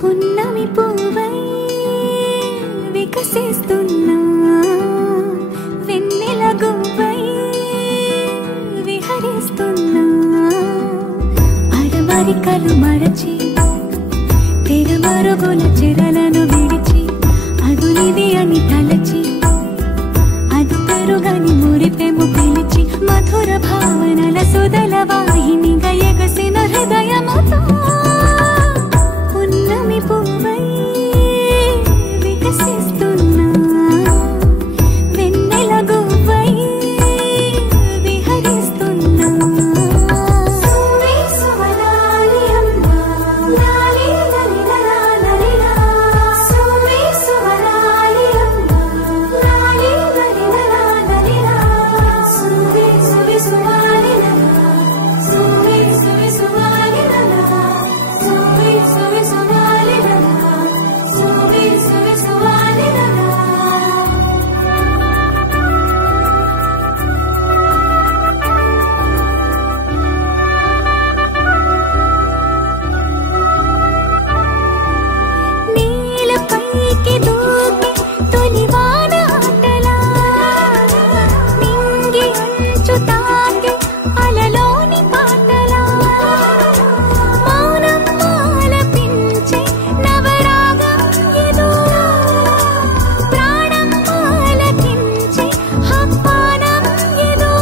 పున్నమి పువ్వై వికసిస్తున్నా వెన్నెల గువ్వై విహరిస్తున్నా అరమరికలు మరచి తెరమరుగుల చెరలను విడిచి అదునిది అని తలచి అది పెరుగని మురిపెము పిలిచి మధుర భావనల సుదల వాహినిగా ఎగసిన హృదయముతో పున్నమి పువ్వై వికసిస్తున్నా వెన్నెల గువ్వై విహరిస్తున్నా సువి సువలాలి అమ్మా లాలి లాలి లాలి సువి సువలాలి అమ్మా లాలి లాలి లాలి సువి సువి సువాలి సువి సువి సువాలి సువి సువి సువాలి సువి సువి సువాలి నీలపైకి దూకి తొలివాన ఆటలా నింగి అంచు తాకి అలలోని పాటలా మౌనం ఆలపించే నవరాగం ఏదో ప్రాణం ఆలకించే ఆహ్వానం ఏదో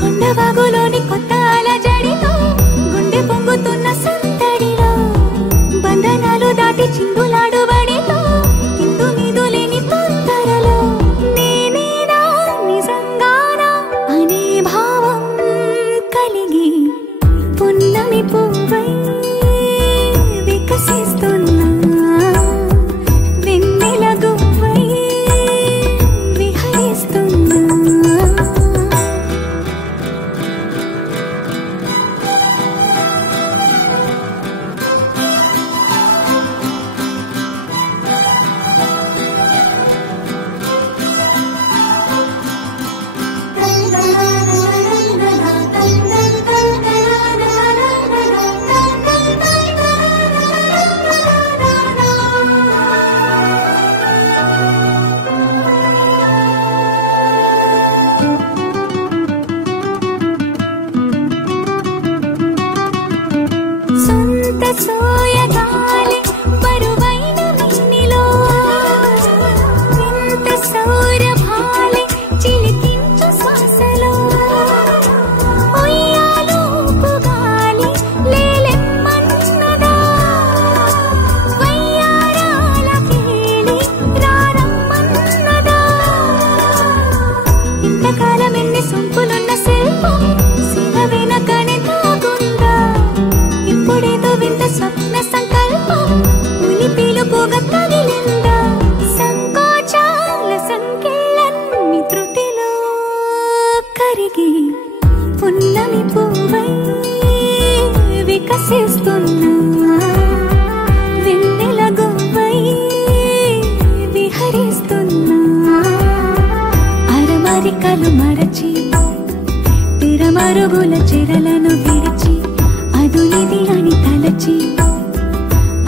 కొండవాగులోని కొత్త అలజడిలో గుండె పొంగుతున్న సందడిలో బంధనాలు దాటి చిందులాడు బడిలో ఇందు మీదు లేని తొందరలో నేనేనా నిజంగానా అనే భావం కలిగి పున్నమి పువ్వై వికసిస్తున్నా వెన్నెల గువ్వై విహరిస్తున్నా సొంత సోయగాలి బరువైన వెన్నెలో వింత సౌరభాలి చిలికించు శ్వాసలో ఉయ్యాలూపు గాలి లేలెమ్మన్నదా వయ్యారాల కేళి రారమ్మన్నదా ఇంతకాలం ఎన్ని సొంపులున్న శిల్పం శివ వెనకనే తాగుందా ఇప్పుడేదో వింత స్వప్న సంకల్పం ఉలిపిలు పోగ కదిలిందా సంకోచాల సంకెళ్ళన్ని త్రుటిలో కరిగి పున్నమి పువ్వై వికసిస్తున్నా వెన్నెల గువ్వై విహరిస్తున్నా అరమరికలు మరచి తిరమరుగుల చెరలను విడిచి అదునిది అని తలచి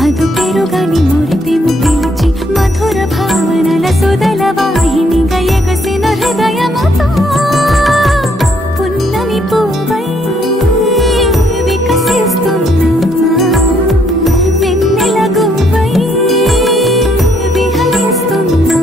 అదు పెరుగని మురిపెము పిలిచి మధుర భావనల సుదల వాహినిగా ఎగసిన హృదయముతో పున్నమి పువ్వై వికసిస్తున్నా వెన్నెల గువ్వై విహరిస్తున్నా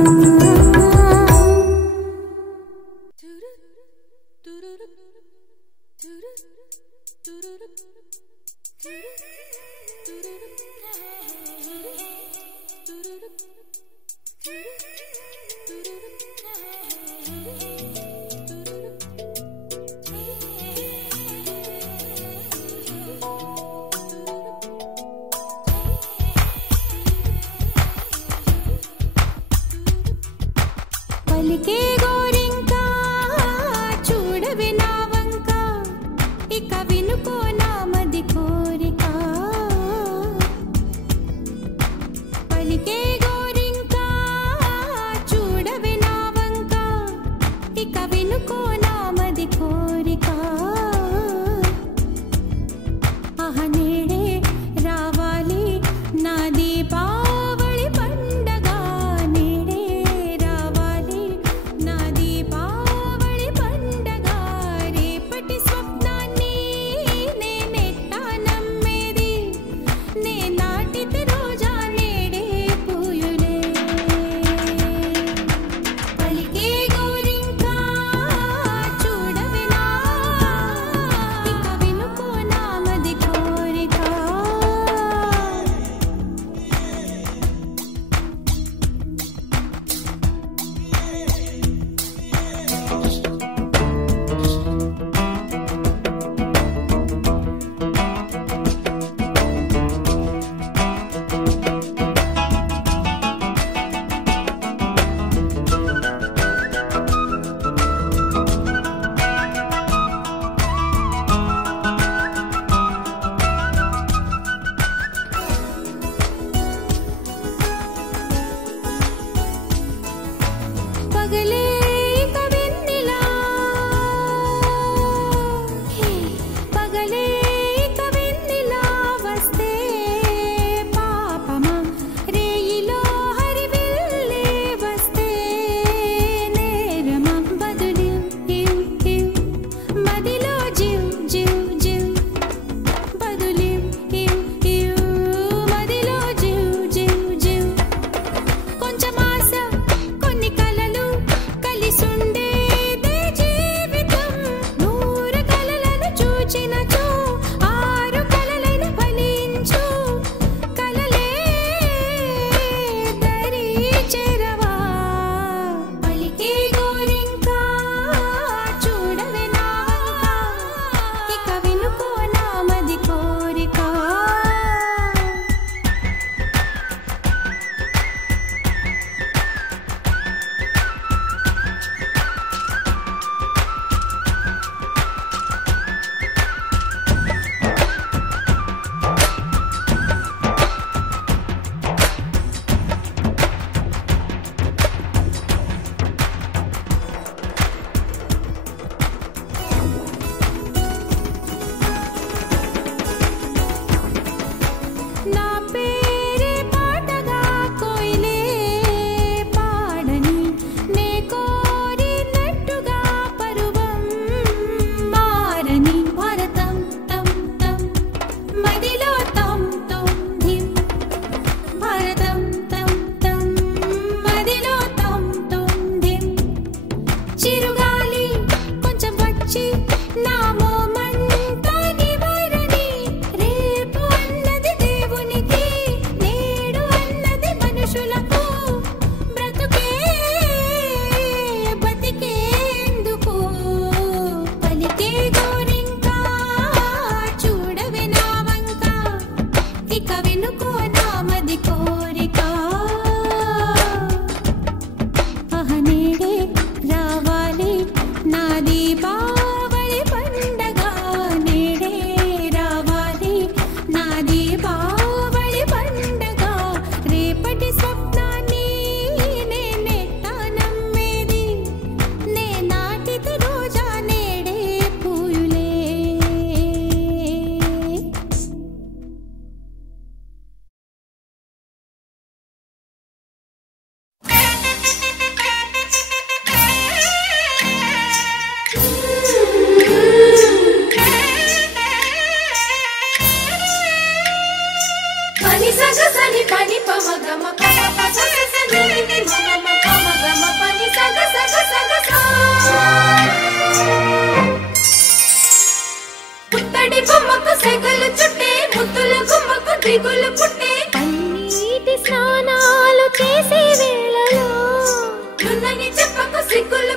పలికే గోరింకా చూడవే నా వంక ఇక వినుకో నా మది కోరిక పలికే గోరింకా పగలే ఇక వెన్నెలా పగలే ఇక వెన్నెలా వస్తే పాపమా రేయిలో హరివిల్లే వస్తే నేరమా బదులు మదిలో జివ్ జివ్ జివ్ బదులు మదిలో జివ్ జివ్ జివ్ కొంచెం ఆశ కొన్ని కలలు కలిసుండేదే జీవితం నూరు కలలను చూచినచో ఆరు కలలైన ఫలించు కలలే దరి చేరవా పలికే గోరింకా చూడవే నా వంక ఇక వినుకో నా మది కోరిక నా పేరే పాటగా కోయిలే పాడని నే కోరినట్టుగా పరువం మారని భారతం తం తం మదిలో తం తం ధిం భారతం తం తం మదిలో తం తం ధిం చిరుగాలి కొంచెం వచ్చి నా మోమంతా నివారణి రేపు అన్నది దేవునికి నేడు అన్నది మనుషులకు బ్రతుకే బతికేందుకు పలికే గోరింకా చూడవే నా వంక ఇక వినుకో నా మది కోరిక నేడే రావాలి నా దీపావళి పండగ నేడే రావాలి నా దీపావళి పండగ రేపటి స్వప్నాన్ని నేనెట్టా నమ్మేది నే నాటిత రోజా నేడే పూయులే పని సగ సని పని పమ గమ పమ పస స ని ని మమ పమ గమ పని సగ సగ సగ సా పుత్తడి బొమ్మకు సెగలు చుట్టే ముద్దుల గుమ్మకు దిగులు పుట్టే పన్నీటి స్నానాలు చేసే వేళలో నున్నని చెప్పకు సిగ్గులు